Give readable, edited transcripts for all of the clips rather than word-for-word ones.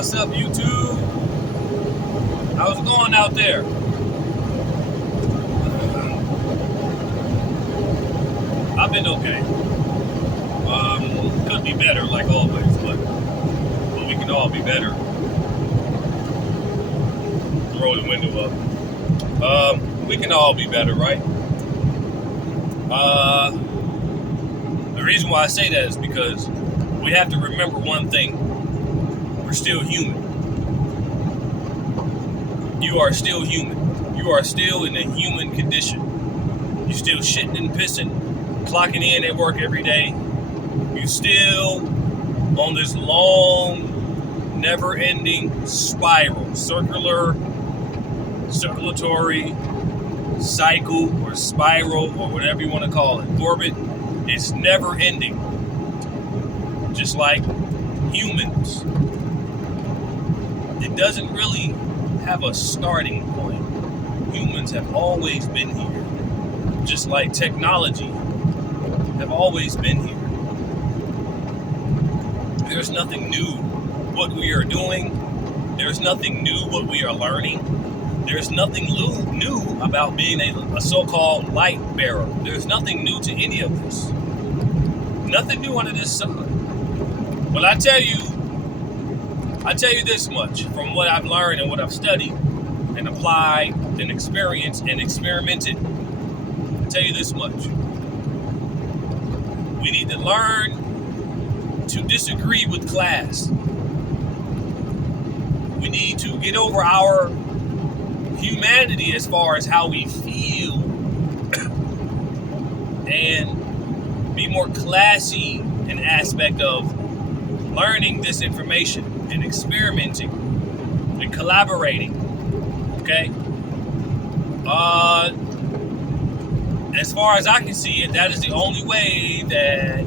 what's up, YouTube? How's it going out there? I've been okay. Could be better, like always, but we can all be better. Roll the window up. We can all be better, right? The reason why I say that is because we have to remember one thing. We're still human. You are still human. You are still in a human condition. You're still shitting and pissing, clocking in at work every day. You're still on this long, never-ending spiral, circulatory cycle or spiral or whatever you want to call it. Orbit. It's never ending. Just like humans. It doesn't really have a starting point. Humans have always been here. Just like technology have always been here. There's nothing new what we are doing. There's nothing new what we are learning. There's nothing new about being a so-called light bearer. There's nothing new to any of this. Nothing new under this sun. But I tell you this much from what I've learned and what I've studied and applied and experienced and experimented. I tell you this much. We need to learn to disagree with class. We need to get over our humanity as far as how we feel and be more classy in aspect of learning this information and experimenting and collaborating. Okay? As far as I can see it, that is the only way that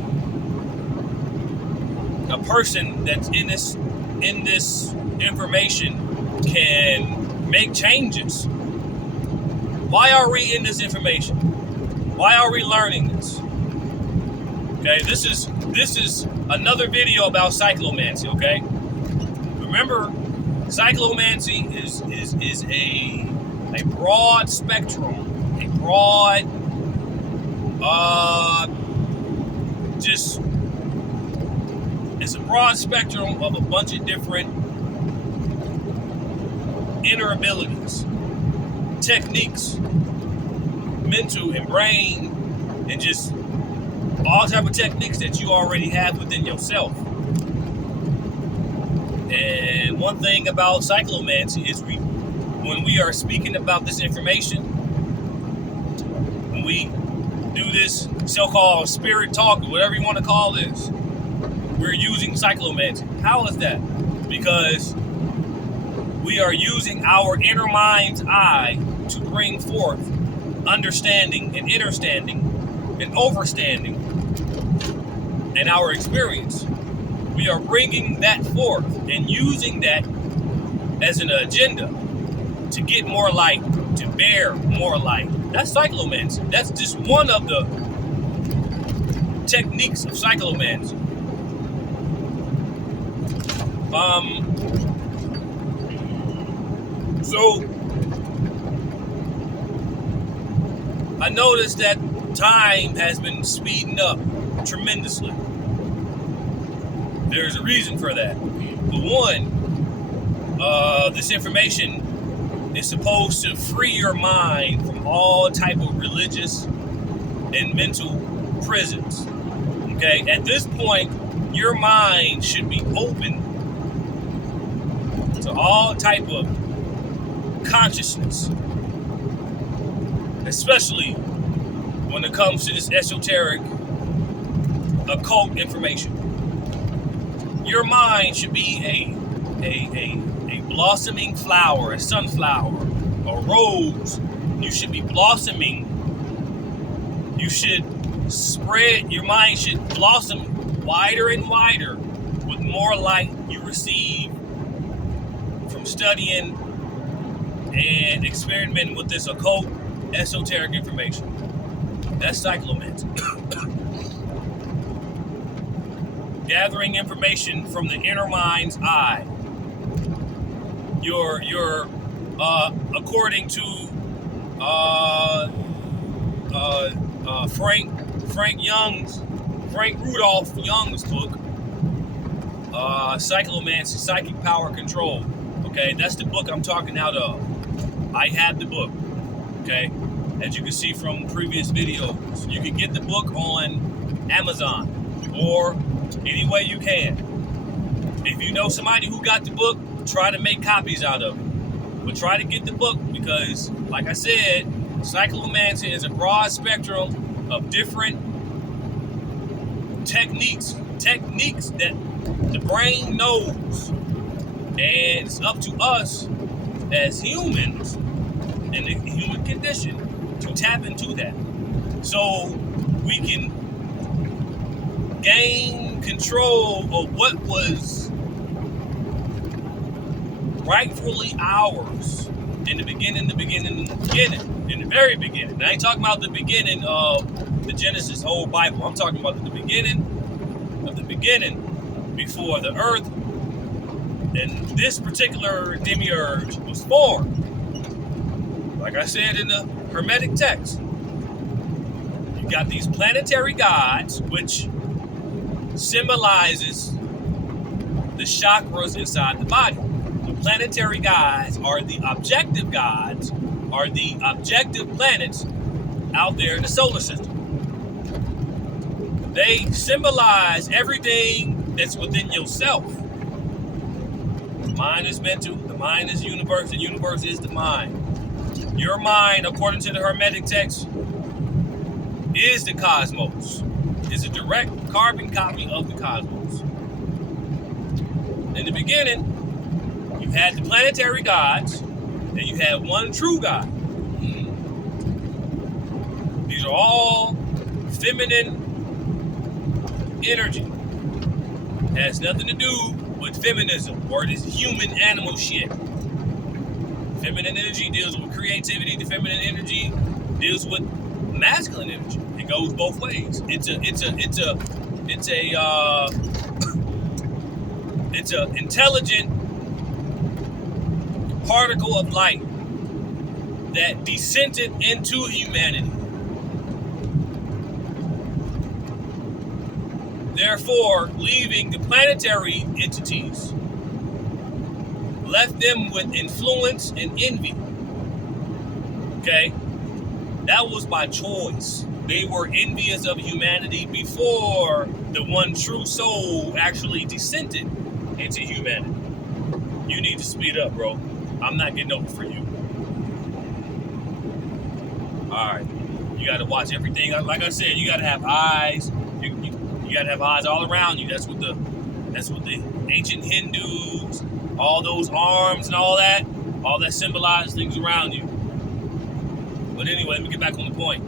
a person that's in this information can make changes. Why are we in this information? Why are we learning this? Okay, this is another video about cyclomancy, okay? Remember, cyclomancy is a broad spectrum, a broad it's a broad spectrum of a bunch of different inner abilities, techniques, mental and brain, and just all type of techniques that you already have within yourself. And one thing about cyclomancy is when we are speaking about this information, when we do this so-called spirit talk, or whatever you want to call this, we're using cyclomancy. How is that? Because we are using our inner mind's eye to bring forth understanding and understanding and overstanding in our experience. We are bringing that forth and using that as an agenda to get more light, to bear more light. That's cyclomancy. That's just one of the techniques of cyclomancy. So I noticed that time has been speeding up tremendously. There's a reason for that. For one, this information is supposed to free your mind from all type of religious and mental prisons. Okay, at this point, your mind should be open to all type of consciousness, especially when it comes to this esoteric, occult information. Your mind should be a blossoming flower, a sunflower, a rose. You should be blossoming. You should spread, your mind should blossom wider and wider with more light you receive from studying and experimenting with this occult, esoteric information. That's cyclomancy. Gathering information from the inner mind's eye according to Frank Rudolph Young's book, Cyclomancy, Psychic Power Control. Okay, that's the book I'm talking out of. I have the book. Okay, as you can see from previous videos, you can get the book on Amazon or any way you can. If you know somebody who got the book, try to make copies out of it. But try to get the book because, like I said, Cyclomancy is a broad spectrum of different techniques that the brain knows. And it's up to us as humans in the human condition to tap into that. So we can gain control of what was rightfully ours in the very beginning. I ain't talking about the beginning of the Genesis whole Bible. I'm talking about the beginning of the beginning before the earth and this particular demiurge was formed. Like I said in the Hermetic text, you got these planetary gods, which symbolizes the chakras inside the body. The planetary gods are the objective gods, are the objective planets out there in the solar system. They symbolize everything that's within yourself. The mind is mental, the mind is universe, the universe is the mind. Your mind, according to the Hermetic text, is the cosmos. Is a direct carbon copy of the cosmos. In the beginning, you had the planetary gods, and you had one true God. These are all feminine energy. It has nothing to do with feminism or this human animal shit. Feminine energy deals with creativity. The feminine energy deals with masculine energy. It goes both ways. It's a intelligent particle of light that descended into humanity. Therefore, leaving the planetary entities, left them with influence and envy. Okay? That was by choice. They were envious of humanity before the one true soul actually descended into humanity. You need to speed up, bro. I'm not getting over for you. Alright. You gotta watch everything. Like I said, you gotta have eyes. You gotta have eyes all around you. That's what the ancient Hindus, all those arms and all that symbolizes things around you. But anyway, let me get back on the point.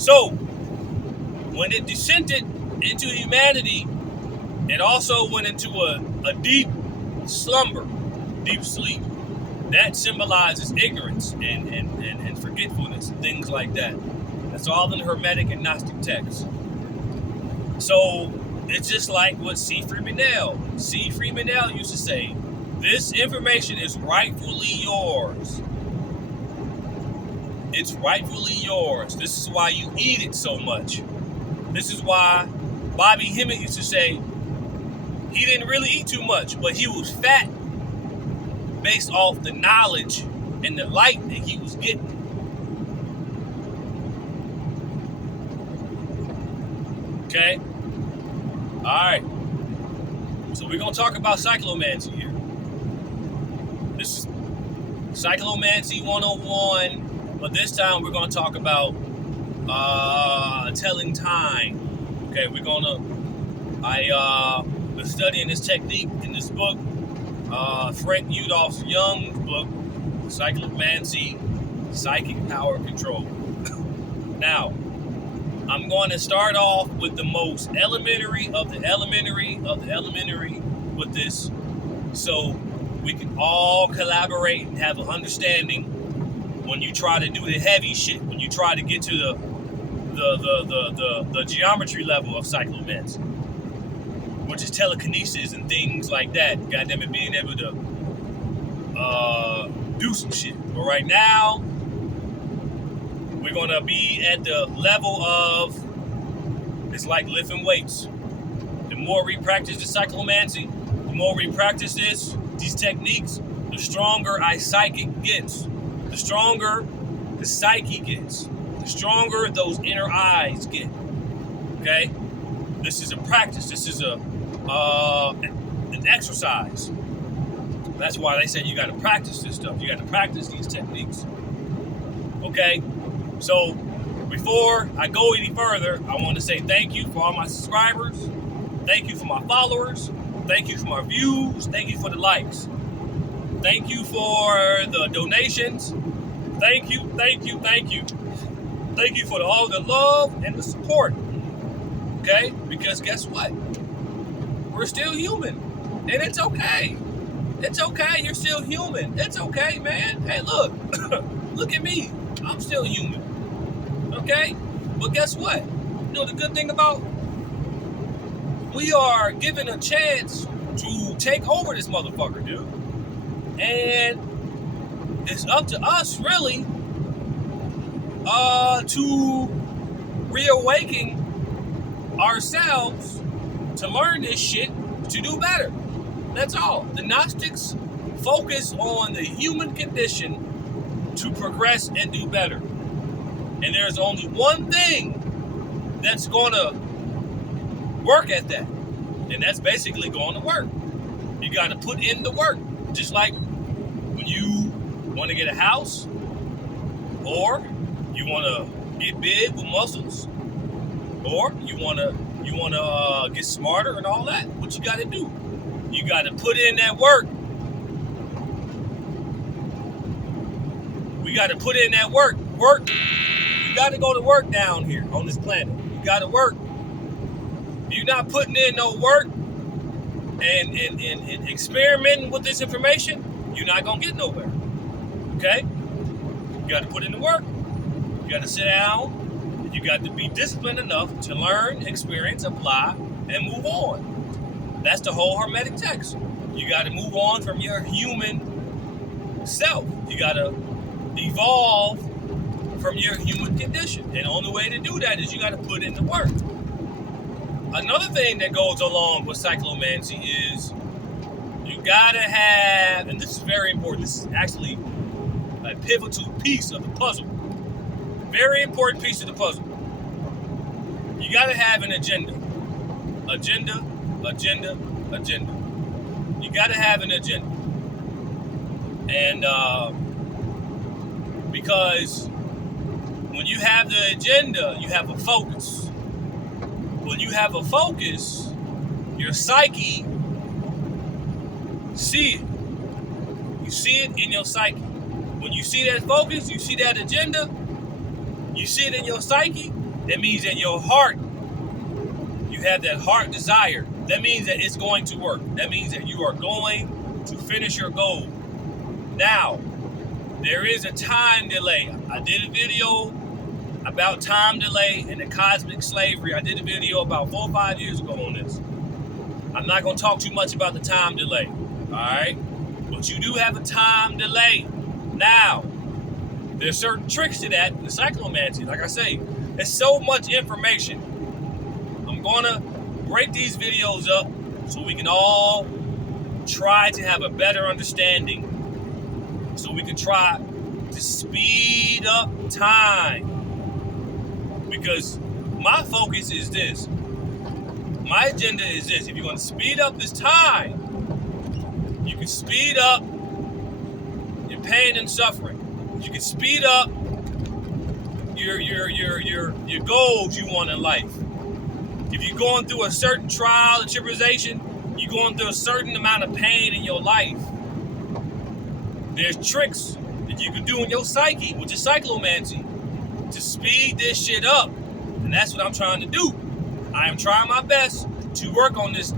So when it descended into humanity, it also went into a deep slumber, deep sleep. That symbolizes ignorance and forgetfulness and things like that. That's all in the Hermetic and Gnostic texts. So it's just like what C. Freeman used to say, this information is rightfully yours. It's rightfully yours. This is why you eat it so much. This is why Bobby Hemmett used to say he didn't really eat too much, but he was fat based off the knowledge and the light that he was getting. Okay? Alright. So we're going to talk about Cyclomancy here. This is Cyclomancy 101, but this time we're going to talk about telling time. Okay, I was studying this technique in this book, Frank Rudolph Young's book, Cyclomancy, Psychic Power Control. Now, I'm going to start off with the most elementary of the elementary with this, so we can all collaborate and have an understanding when you try to do the heavy shit, when you try to get to the geometry level of Cyclomancy, which is telekinesis and things like that. Goddamn it, being able to do some shit. But right now, we're gonna be at the level of, it's like lifting weights. The more we practice the cyclomancy, the more we practice these techniques, the stronger our psychic gets. The stronger the psyche gets. The stronger those inner eyes get. Okay? This is a practice. This is an exercise. That's why they say you got to practice this stuff. You got to practice these techniques. Okay? So, before I go any further, I want to say thank you for all my subscribers. Thank you for my followers. Thank you for my views. Thank you for the likes. Thank you for the donations. Thank you, thank you, thank you. Thank you for all the love and the support. Okay? Because guess what? We're still human. And it's okay. It's okay. You're still human. It's okay, man. Hey, look. Look at me. I'm still human. Okay? But guess what? You know the good thing about, we are given a chance to take over this motherfucker, dude. And it's up to us, really, to reawaken ourselves to learn this shit to do better. That's all. The Gnostics focus on the human condition to progress and do better. And there's only one thing that's going to work at that. And that's basically going to work. You got to put in the work. Just like when you want to get a house, or you want to get big with muscles, or you want to get smarter and all that. What you got to do? You got to put in that work. We got to put in that work. Work. You got to go to work down here on this planet. You got to work. If you're not putting in no work and experimenting with this information, you're not going to get nowhere. Okay? You got to put in the work. You got to sit down. And you got to be disciplined enough to learn, experience, apply, and move on. That's the whole Hermetic text. You got to move on from your human self. You got to evolve from your human condition. And the only way to do that is you got to put in the work. Another thing that goes along with cyclomancy is you got to have, and this is very important, this is actually a pivotal piece of the puzzle. Very important piece of the puzzle. You got to have an agenda. Agenda. You got to have an agenda. And because when you have the agenda, you have a focus. When you have a focus, your psyche see it. You see it in your psyche. When you see that focus, you see that agenda, you see it in your psyche, that means that your heart, you have that heart desire. That means that it's going to work. That means that you are going to finish your goal. Now, there is a time delay. I did a video about time delay and the cosmic slavery. I did a video about 4 or 5 years ago on this. I'm not going to talk too much about the time delay. All right? But you do have a time delay. Now, there's certain tricks to that in the cyclomancy. Like I say, there's so much information. I'm going to break these videos up so we can all try to have a better understanding. So we can try to speed up time. Because my focus is this. My agenda is this. If you're going to speed up this time, you can speed up your pain and suffering. You can speed up your goals you want in life. If you're going through a certain trial and tribulation, you're going through a certain amount of pain in your life. There's tricks that you can do in your psyche, which is cyclomancy, to speed this shit up. And that's what I'm trying to do. I am trying my best to work on this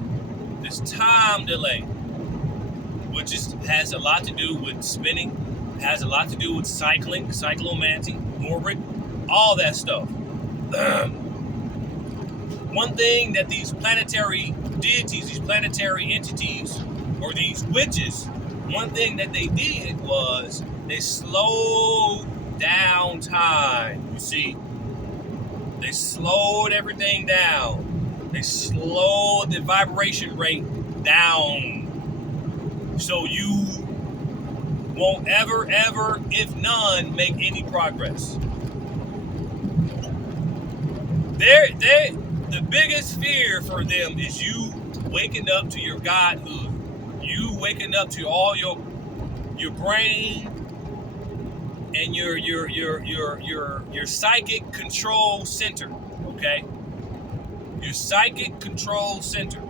time delay, which has a lot to do with spinning, has a lot to do with cycling, cyclomancy, orbit, all that stuff. one thing that these planetary deities, these planetary entities, or these witches, one thing that they did was they slowed down time. You see, they slowed everything down. They slowed the vibration rate down. So you won't ever, if none, make any progress. The biggest fear for them is you waking up to your godhood. You waking up to all your brain and your psychic control center, okay? Your psychic control center.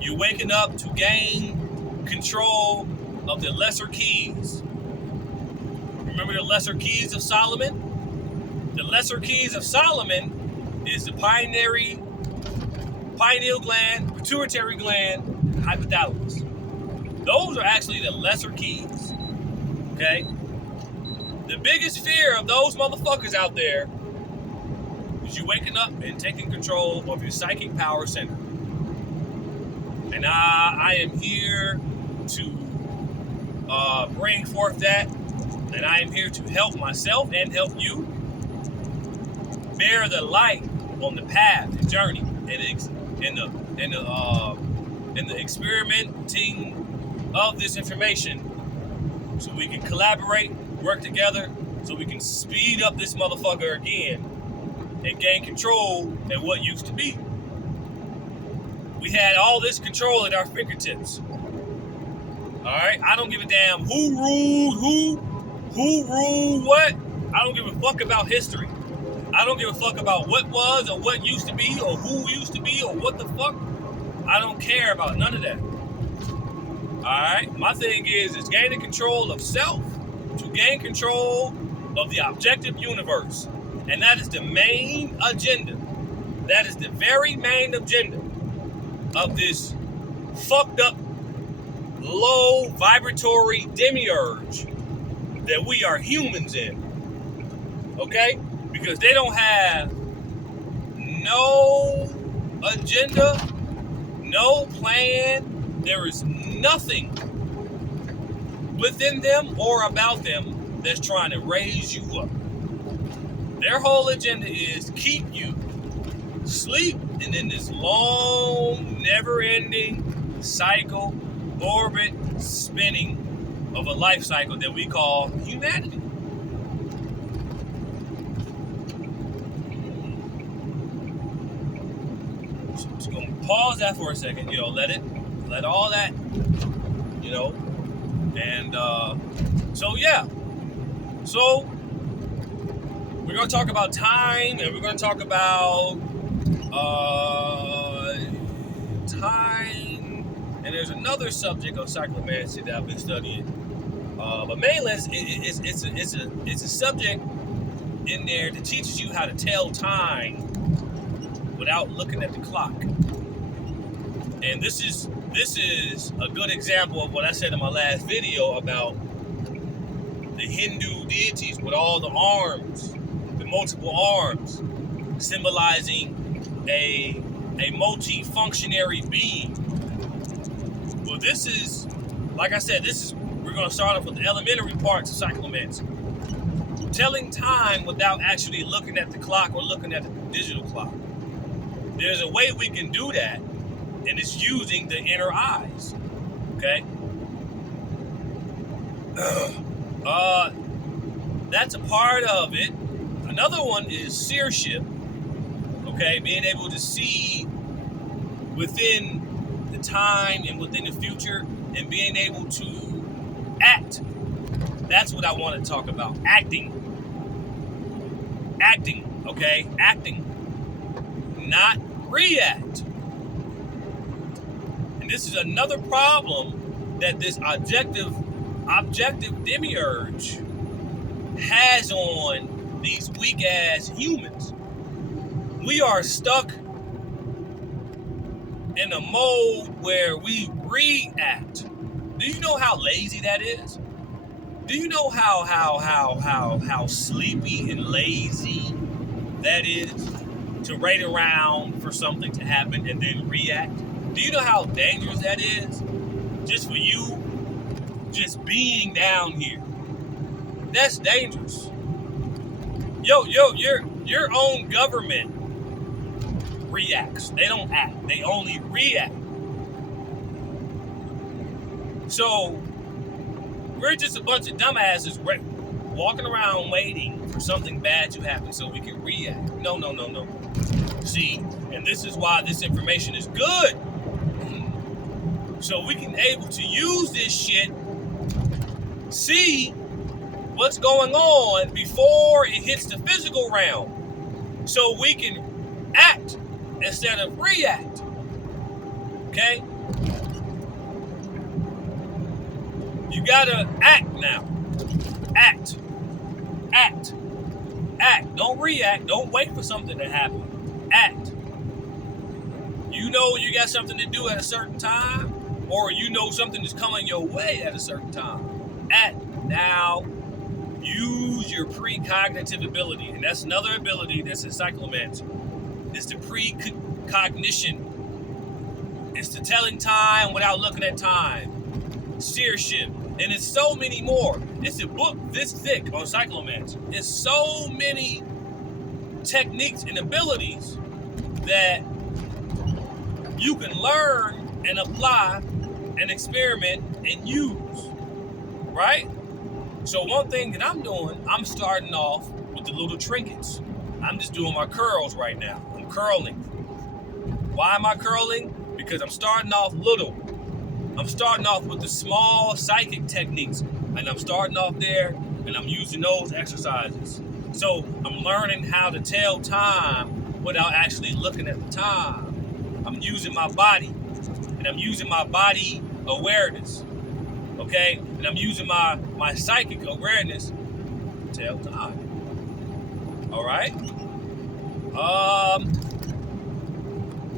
You waking up to gain control of the lesser keys. Remember the lesser keys of Solomon? The lesser keys of Solomon is the pineal gland, pituitary gland, and hypothalamus. Those are actually the lesser keys, okay? The biggest fear of those motherfuckers out there is you waking up and taking control of your psychic power center. And I am here to bring forth that, and I am here to help myself and help you bear the light on the path, the journey, and the experimenting of this information, so we can collaborate, work together, so we can speed up this motherfucker again and gain control at what used to be. We had all this control at our fingertips. Alright? I don't give a damn who ruled what. I don't give a fuck about history. I don't give a fuck about what was or what used to be or who used to be or what the fuck. I don't care about none of that. Alright? My thing is gaining control of self to gain control of the objective universe. And that is the main agenda. That is the very main agenda of this fucked up, low vibratory demiurge that we are humans in. Okay? Because they don't have no agenda, no plan. There is nothing within them or about them that's trying to raise you up. Their whole agenda is keep you asleep and in this long, never-ending cycle, orbit, spinning of a life cycle that we call humanity. So I'm just gonna pause that for a second, let all that, and so we're gonna talk about time, and we're gonna talk about time, and there's another subject of cyclomancy that I've been studying, but mainly it's a subject in there that teaches you how to tell time without looking at the clock. And this is a good example of what I said in my last video about the Hindu deities with all the arms, the multiple arms, symbolizing a multi-functionary being. Well, this is, like I said, we're going to start off with the elementary parts of cyclomancy. Telling time without actually looking at the clock or looking at the digital clock. There's a way we can do that, and it's using the inner eyes. Okay? That's a part of it. Another one is seership. Okay? Being able to see within the time and within the future and being able to act. That's what I want to talk about. Acting. Okay? Acting. Not react. And this is another problem that this objective demiurge has on these weak ass humans. We are stuck in a mode where we react. Do you know how lazy that is? Do you know how sleepy and lazy that is? to wait around for something to happen and then react? Do you know how dangerous that is? Just for you, just being down here. That's dangerous. Your own government reacts. They don't act. They only react. So we're just a bunch of dumbasses walking around waiting for something bad to happen so we can react. No. See, and this is why this information is good. So we can able to use this shit, see what's going on before it hits the physical realm. So we can act instead of react. Okay? You gotta act now. Act. Don't react. Don't wait for something to happen. Act. You know you got something to do at a certain time, or you know something is coming your way at a certain time. Act now. Use your precognitive ability, and that's another ability that's in Cyclomancy. It's the precognition. It's the telling time without looking at time. Seership. And it's so many more. It's a book this thick on Cyclomancy. It's so many techniques and abilities that you can learn and apply and experiment and use. Right? So one thing that I'm doing, I'm starting off with the little trinkets. I'm just doing my curls right now. I'm curling. Why am I curling? Because I'm starting off little. I'm starting off with the small psychic techniques. And I'm starting off there and I'm using those exercises. So I'm learning how to tell time without actually looking at the time. I'm using my body. And I'm using my body awareness. Okay? And I'm using my psychic awareness to tell time. Alright?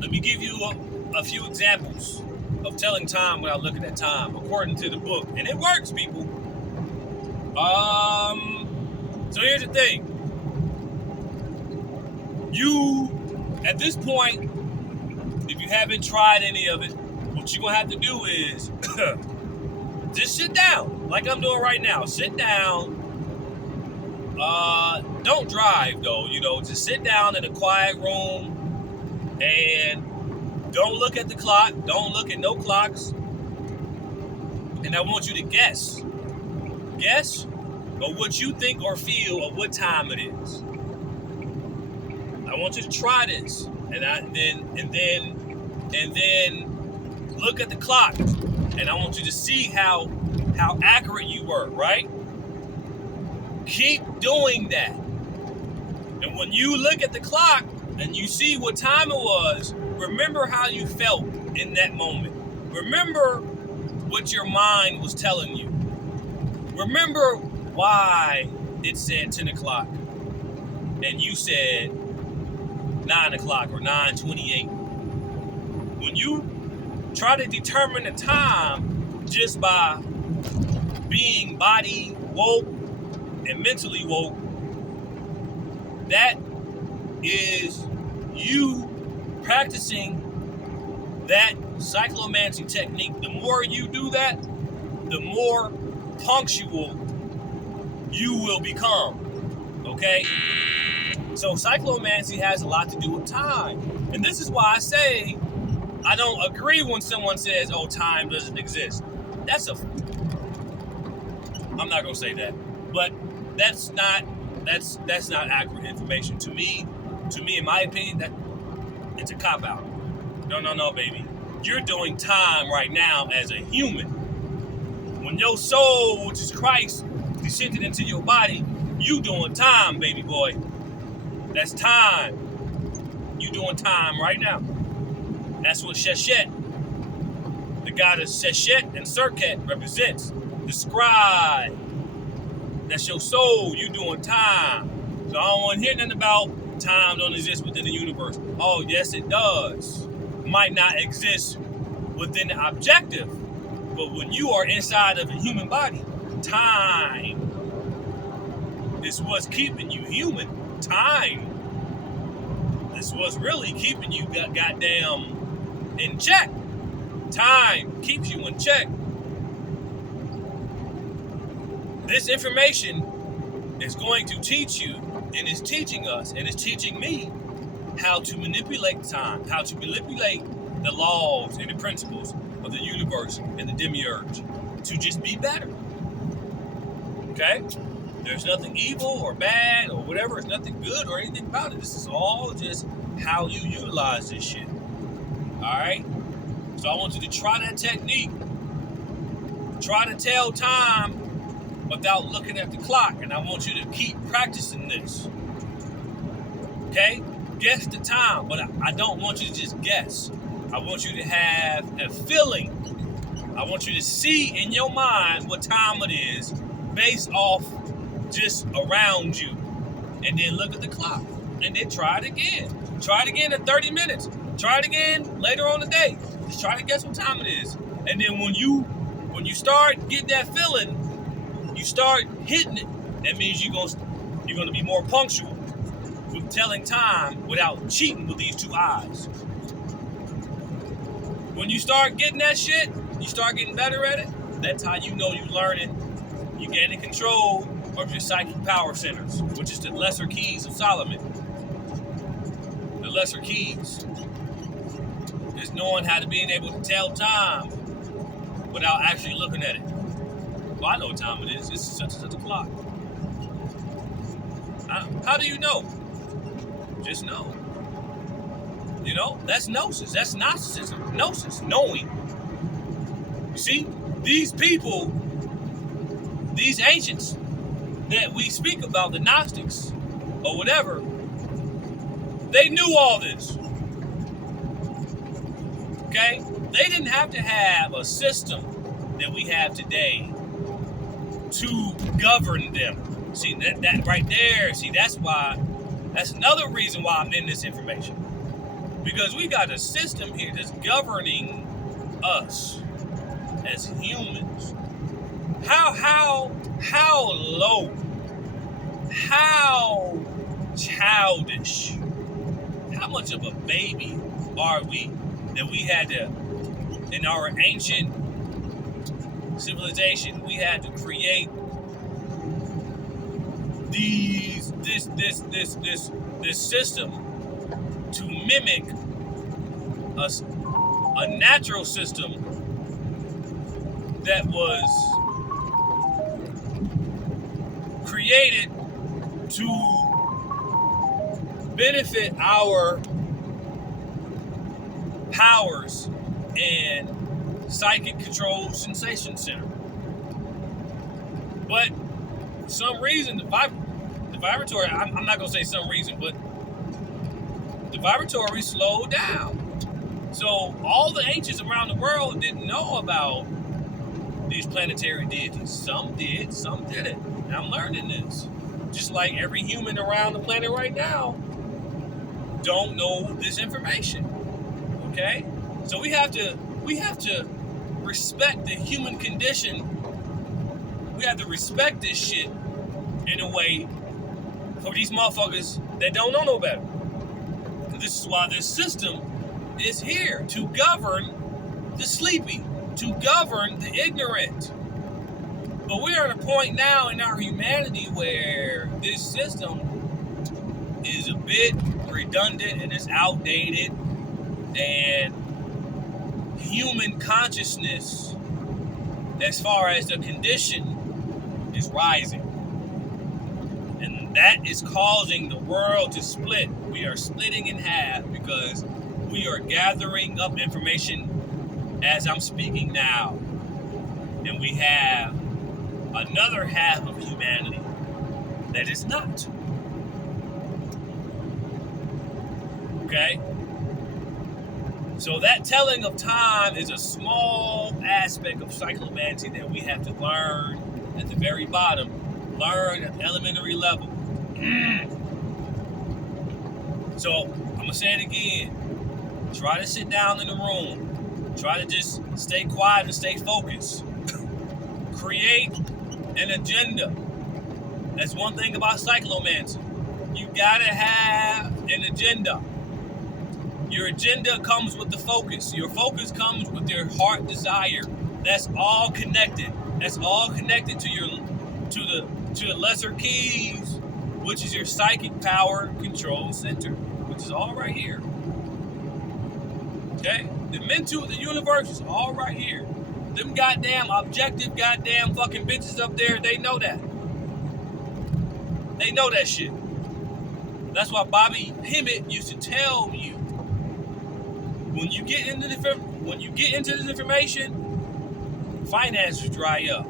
Let me give you a few examples of telling time without looking at time, according to the book. And it works, people. So here's the thing. You, at this point, if you haven't tried any of it, what you're going to have to do is just sit down, like I'm doing right now. Sit down. Don't drive, though. Just sit down in a quiet room and don't look at the clock. Don't look at no clocks. And I want you to guess. Guess of what you think or feel of what time it is. I want you to try this. And then look at the clock. And I want you to see how accurate you were, right? Keep doing that. And when you look at the clock and you see what time it was, remember how you felt in that moment. Remember what your mind was telling you. Remember why it said 10 o'clock and you said 9 o'clock or 9:28. When you try to determine the time just by being body woke and mentally woke, that is you practicing that cyclomancy technique. The more you do that, the more punctual you will become. Okay? So cyclomancy has a lot to do with time. And this is why I say I don't agree when someone says, oh, time doesn't exist. I'm not gonna say that. But that's not accurate information. To me, in my opinion, that it's a cop-out. No, baby. You're doing time right now as a human. When your soul, which is Christ, descended into your body, you doing time, baby boy. That's time. You doing time right now. That's what Seership, the goddess Seership and Serket represents. The scribe. That's your soul. You doing time. So I don't want to hear nothing about time don't exist within the universe. Oh, yes, it does. Might not exist within the objective, but when you are inside of a human body, time is what's keeping you human. Time. This was really keeping you goddamn in check. Time keeps you in check. This information is going to teach you, and is teaching us, and is teaching me how to manipulate time, how to manipulate the laws and the principles of the universe and the demiurge to just be better. Okay? There's nothing evil or bad or whatever. There's nothing good or anything about it. This is all just how you utilize this shit. Alright? So I want you to try that technique. Try to tell time without looking at the clock. And I want you to keep practicing this. Okay? Guess the time. But I don't want you to just guess. I want you to have a feeling. I want you to see in your mind what time it is based off just around you. And then look at the clock. And then try it again. Try it again in 30 minutes. Try it again later on the day. Just try to guess what time it is. And then when you start getting that feeling, you start hitting it. That means you're going to be more punctual with telling time without cheating with these two eyes. When you start getting that shit, you start getting better at it. That's how you know you're learning. You're gaining control of your psychic power centers, which is the lesser keys of Solomon. The lesser keys is knowing how to being able to tell time without actually looking at it. Well, I know what time it is. It's such and such o'clock. How do you know? Just know. You know, that's gnosis. That's Gnosticism. Gnosis, knowing. You see, these people, these ancients that we speak about, the Gnostics or whatever, they knew all this. Okay? They didn't have to have a system that we have today to govern them. See, that right there, see, that's another reason why I'm in this information. Because we got a system here that's governing us as humans. How low, how childish, how much of a baby are we that we had to, in our ancient civilization, we had to create this system to mimic a natural system that was created to benefit our powers and psychic control sensation center. But for some reason, the vibratory, I'm not going to say some reason, but the vibratory slowed down. So all the ancients around the world didn't know about these planetary deities. Some did, some didn't. And I'm learning this. Just like every human around the planet right now don't know this information. Okay? So we have to respect the human condition. We have to respect this shit in a way for these motherfuckers that don't know no better. This is why this system is here, to govern the sleepy, to govern the ignorant. But we are at a point now in our humanity where this system is a bit redundant and it's outdated, and human consciousness, as far as the condition, is rising. And that is causing the world to split. We are splitting in half because we are gathering up information as I'm speaking now. And we have another half of humanity that is not. Okay? So that telling of time is a small aspect of cyclomancy that we have to learn at the very bottom. Learn at the elementary level. So I'm going to say it again. Try to sit down in the room. Try to just stay quiet and stay focused. Create an agenda. That's one thing about cyclomancy. You got to have an agenda. Your agenda comes with the focus. Your focus comes with your heart desire. That's all connected. That's all connected to the lesser keys, which is your psychic power control center, which is all right here. Okay? The mental of the universe is all right here. Them goddamn objective goddamn fucking bitches up there, they know that. They know that shit. That's why Bobby Hemmett used to tell you, when you get into this information, finances dry up.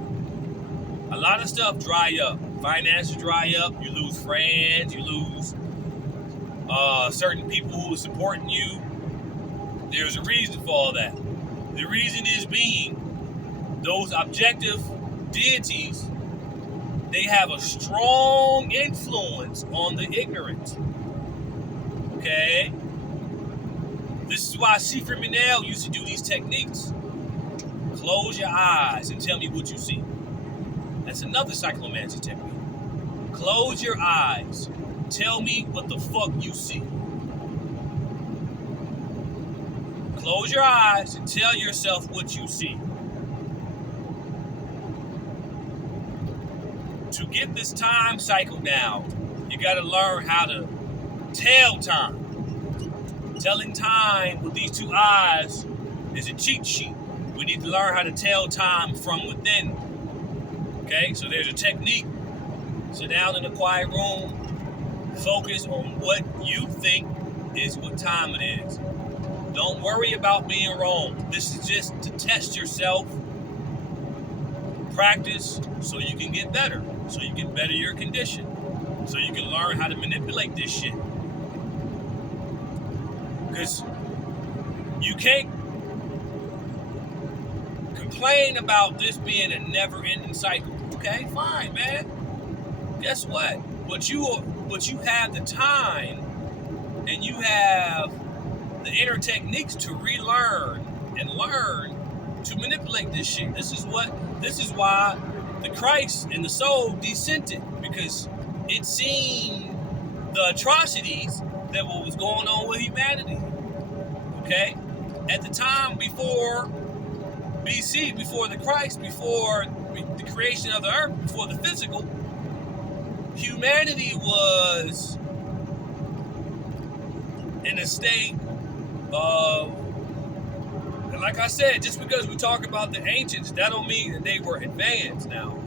A lot of stuff dry up. Finances dry up. You lose friends. You lose certain people who are supporting you. There's a reason for all that. The reason is being those objective deities, they have a strong influence on the ignorant. Okay? This is why Seership used to do these techniques. Close your eyes and tell me what you see. That's another Cyclomancy technique. Close your eyes. Tell me what the fuck you see. Close your eyes and tell yourself what you see. To get this time cycle down, you got to learn how to tell time. Telling time with these two eyes is a cheat sheet. We need to learn how to tell time from within. Okay, so there's a technique. Sit down in a quiet room. Focus on what you think is what time it is. Don't worry about being wrong. This is just to test yourself. Practice so you can get better. So you can better your condition. So you can learn how to manipulate this shit. Because you can't complain about this being a never-ending cycle. Okay, fine, man. Guess what? But you have the time and you have the inner techniques to relearn and learn to manipulate this shit. This is why the Christ and the soul descended, because it seen the atrocities that was going on with humanity. Okay? At the time before BC, before the Christ, before the creation of the earth, before the physical, humanity was in a state of, and like I said, just because we talk about the ancients, that don't mean that they were advanced now.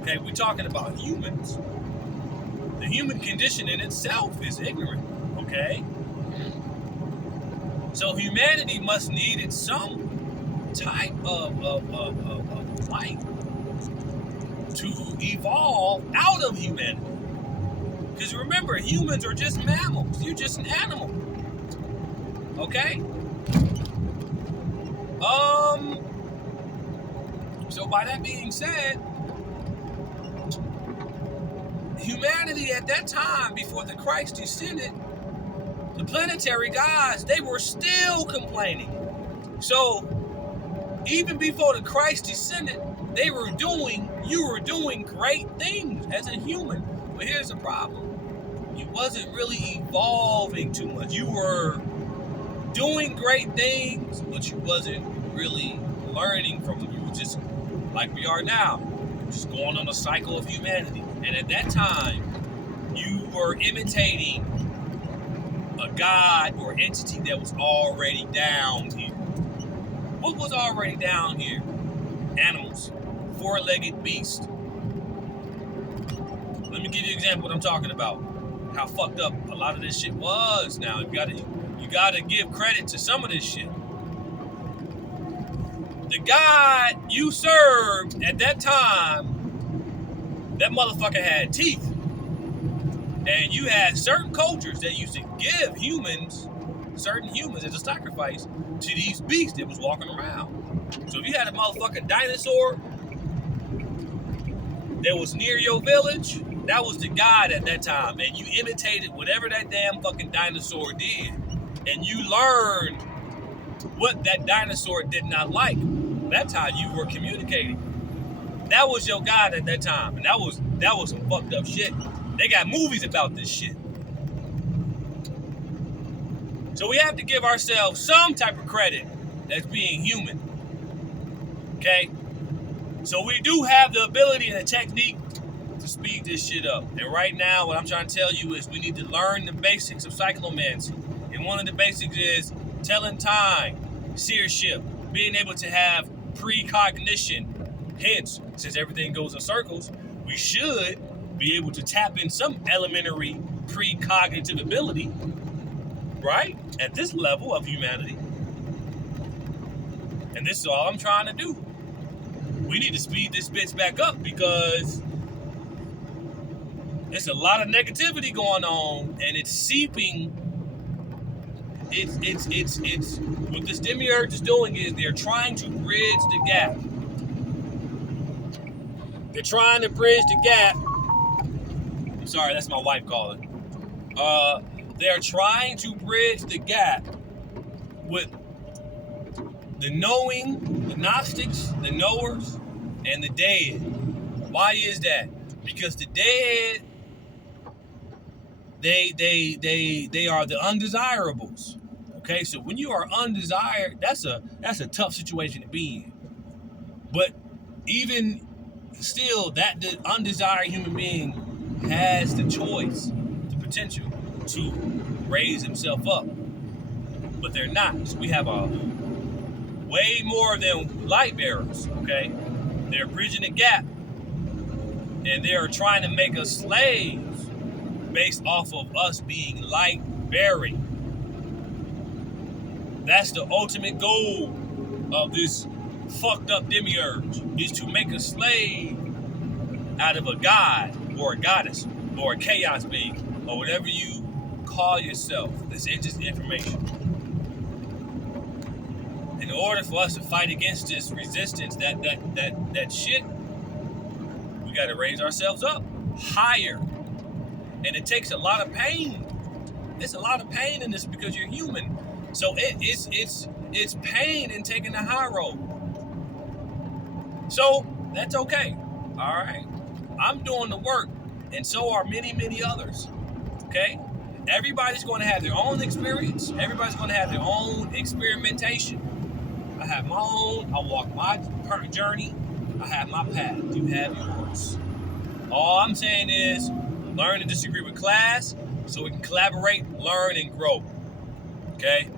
Okay, we're talking about humans. The human condition in itself is ignorant. Okay? So humanity must needed some type of light to evolve out of humanity. Because remember, humans are just mammals. You're just an animal. Okay? So by that being said, humanity at that time, before the Christ descended, the planetary gods, they were still complaining. So even before the Christ descended, you were doing great things as a human. But here's the problem. You wasn't really evolving too much. You were doing great things, but you wasn't really learning from them. You were just like we are now, just going on a cycle of humanity. And at that time, you were imitating a god or entity that was already down here. What was already down here? Animals, four-legged beasts. Let me give you an example of what I'm talking about. How fucked up a lot of this shit was now. You gotta give credit to some of this shit. The God you served at that time, that motherfucker had teeth. And you had certain cultures that used to give certain humans as a sacrifice to these beasts that was walking around. So if you had a motherfucking dinosaur that was near your village, that was the god at that time. And you imitated whatever that damn fucking dinosaur did. And you learned what that dinosaur did not like. That's how you were communicating. That was your god at that time. And that was some fucked up shit. They got movies about this shit. So we have to give ourselves some type of credit as being human. Okay? So we do have the ability and the technique to speed this shit up. And right now, what I'm trying to tell you is we need to learn the basics of Cyclomancy. And one of the basics is telling time, Seership, being able to have precognition. Hence, since everything goes in circles, we should be able to tap in some elementary precognitive ability, right? At this level of humanity. And this is all I'm trying to do. We need to speed this bitch back up because there's a lot of negativity going on and it's seeping. It's what this demiurge is doing is they're trying to bridge the gap. They're trying to bridge the gap. I'm sorry, that's my wife calling. They're trying to bridge the gap with the knowing, the Gnostics, the knowers, and the dead. Why is that? Because the dead, they are the undesirables. Okay, so when you are undesired, that's a tough situation to be in. But even still, that the undesired human being has the choice, the potential to raise himself up. But they're not. So we have a way more than light bearers, okay? They're bridging the gap. And they're trying to make us slaves based off of us being light bearing. That's the ultimate goal of this fucked up demiurge, is to make a slave out of a god or a goddess or a chaos being or whatever you call yourself. This is just information. In order for us to fight against this resistance, that shit, we got to raise ourselves up higher. And it takes a lot of pain. There's a lot of pain in this because you're human. So it's pain in taking the high road. So that's okay. All right. I'm doing the work, and so are many, many others. Okay? Everybody's going to have their own experience. Everybody's going to have their own experimentation. I have my own. I walk my journey. I have my path. You have yours. All I'm saying is learn to disagree with class so we can collaborate, learn, and grow. Okay?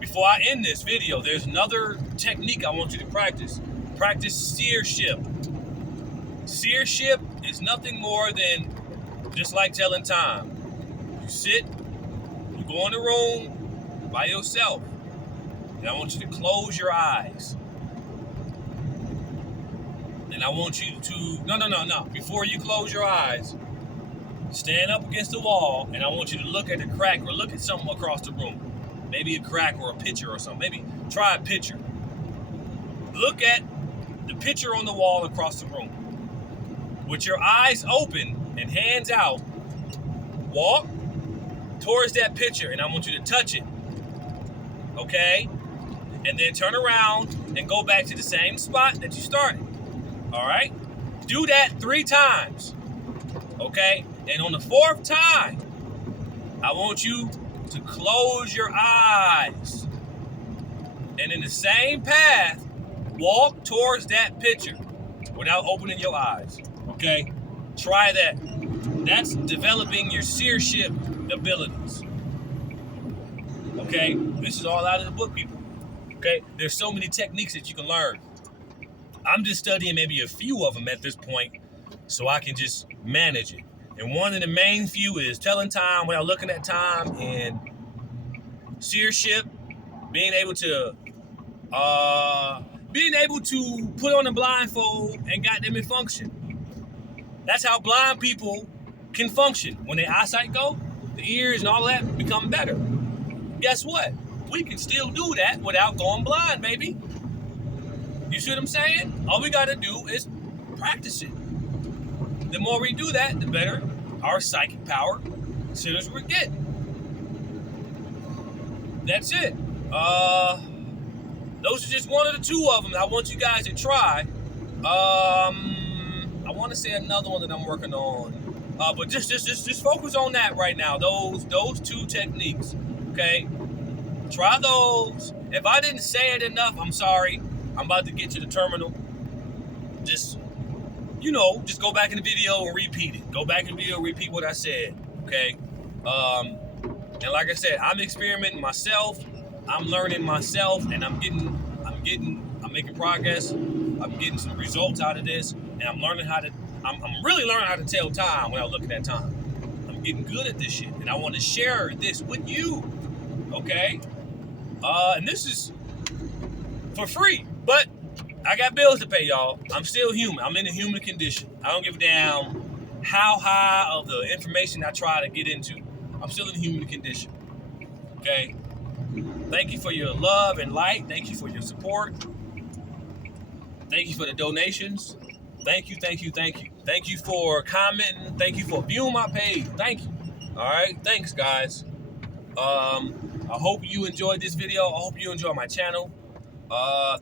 Before I end this video, there's another technique I want you to practice. Practice seership. Seership is nothing more than just like telling time. You sit, you go in the room by yourself, and I want you to close your eyes. And I want you to, no. Before you close your eyes, stand up against the wall, and I want you to look at the crack or look at something across the room. Maybe a crack or a picture or something. Maybe try a picture. Look at the picture on the wall across the room. With your eyes open and hands out, walk towards that picture, and I want you to touch it. Okay? And then turn around and go back to the same spot that you started. All right? Do that 3 times. Okay? And on the 4th time, I want you to close your eyes. And in the same path, walk towards that picture without opening your eyes. Okay? Try that. That's developing your seership abilities. Okay? This is all out of the book, people. Okay? There's so many techniques that you can learn. I'm just studying maybe a few of them at this point so I can just manage it. And one of the main few is telling time without looking at time, and seership, being able to put on a blindfold and got them in function. That's how blind people can function. When their eyesight go, the ears and all that become better. Guess what? We can still do that without going blind, baby. You see what I'm saying? All we got to do is practice it. The more we do that, the better our psychic power sinners will get. That's it. Those are just one of the 2 of them I want you guys to try. I want to say another one that I'm working on. But just focus on that right now. Those 2 techniques. Okay? Try those. If I didn't say it enough, I'm sorry. I'm about to get to the terminal. Just, just go back in the video and repeat it. Go back in the video and repeat what I said. Okay? And like I said, I'm experimenting myself. I'm learning myself, and I'm making progress. I'm getting some results out of this, and I'm really learning how to tell time without looking at time. I'm getting good at this shit, and I want to share this with you. Okay? And this is for free, but I got bills to pay, y'all. I'm still human. I'm in a human condition. I don't give a damn how high of the information I try to get into. I'm still in a human condition. Okay? Thank you for your love and light. Thank you for your support. Thank you for the donations. Thank you, thank you, thank you. Thank you for commenting. Thank you for viewing my page. Thank you. All right? Thanks, guys. I hope you enjoyed this video. I hope you enjoy my channel.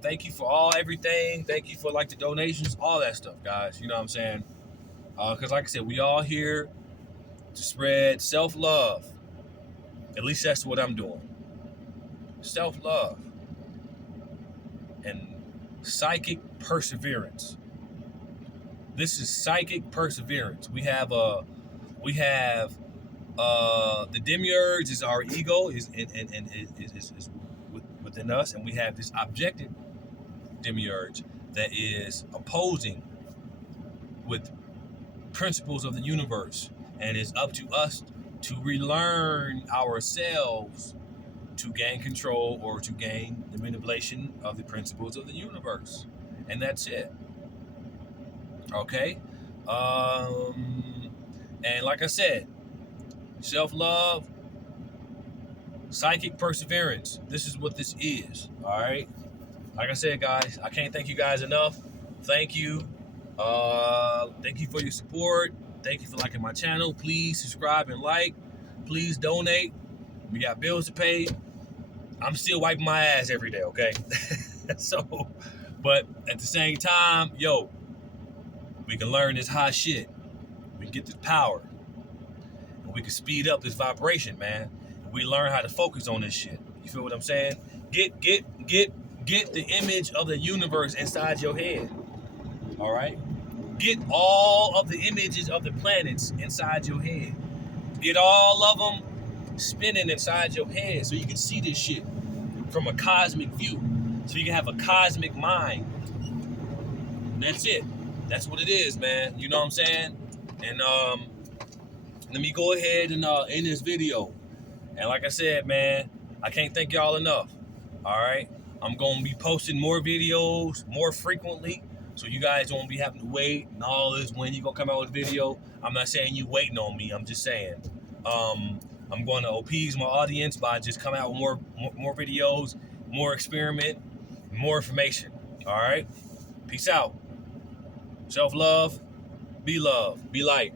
Thank you for everything. Thank you for the donations, all that stuff, guys. You know what I'm saying? Because like I said, we all here to spread self-love. At least that's what I'm doing. Self-love and psychic perseverance. This is psychic perseverance. We have the demiurge is our ego is within us, and we have this objective demiurge that is opposing with principles of the universe, and it's up to us to relearn ourselves to gain control or to gain the manipulation of the principles of the universe. And that's it. Okay? And like I said, self-love, psychic perseverance. This is what this is. All right? Like I said, guys, I can't thank you guys enough. Thank you. Thank you for your support. Thank you for liking my channel. Please subscribe and like. Please donate. We got bills to pay. I'm still wiping my ass every day, okay? So, but at the same time, we can learn this hot shit. We can get this power. And we can speed up this vibration, man. We learn how to focus on this shit. You feel what I'm saying? Get the image of the universe inside your head. All right? Get all of the images of the planets inside your head. Get all of them spinning inside your head so you can see this shit from a cosmic view. So you can have a cosmic mind. And that's it. That's what it is, man. You know what I'm saying? And let me go ahead and end this video. And like I said, man, I can't thank y'all enough. All right? I'm going to be posting more videos more frequently, so you guys won't be having to wait and all this when you going to come out with a video. I'm not saying you waiting on me. I'm just saying. I'm going to appease my audience by just coming out with more videos, more experiment, more information. All right? Peace out. Self-love. Be love. Be light.